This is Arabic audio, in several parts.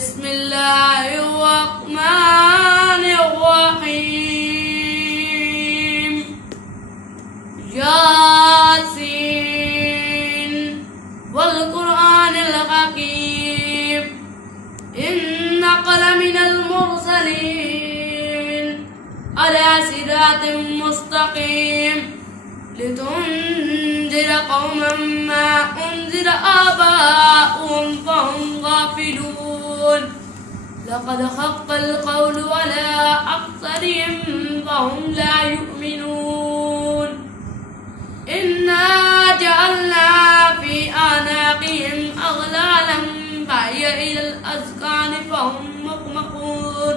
بسم الله الرحمن الرحيم ياسين والقرآن الحكيم إنك لمن المرسلين على صراط مستقيم لتنذر قوما ما أنذر آباؤهم فهم غافلون لقد حق القول على أكثرهم فهم لا يؤمنون إنا جعلنا في أعناقهم أغلالا فهي إلى الأذقان فهم مقمحون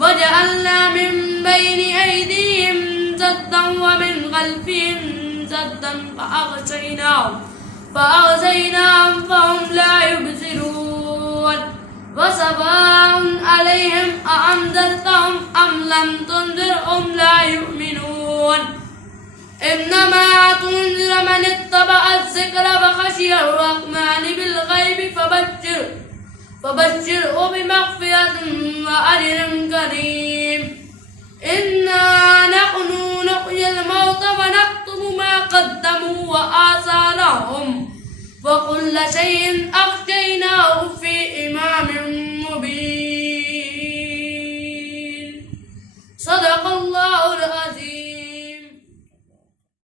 وجعلنا من بين أيديهم سدا ومن خلفهم سدا فأغشيناهم فهم لا يبصرون وسواء عليهم أأنذرتهم أم لم تنذرهم لا يؤمنون إنما تنذر من اتبع الذكر وخشي الرحمن بالغيب فبشره بمغفرة وأجر كريم إنا نحن نحيي الموتى ونكتب ما قدموا وآثارهم وكل شيء أحصيناه في إمام مبين صدق الله العظيم.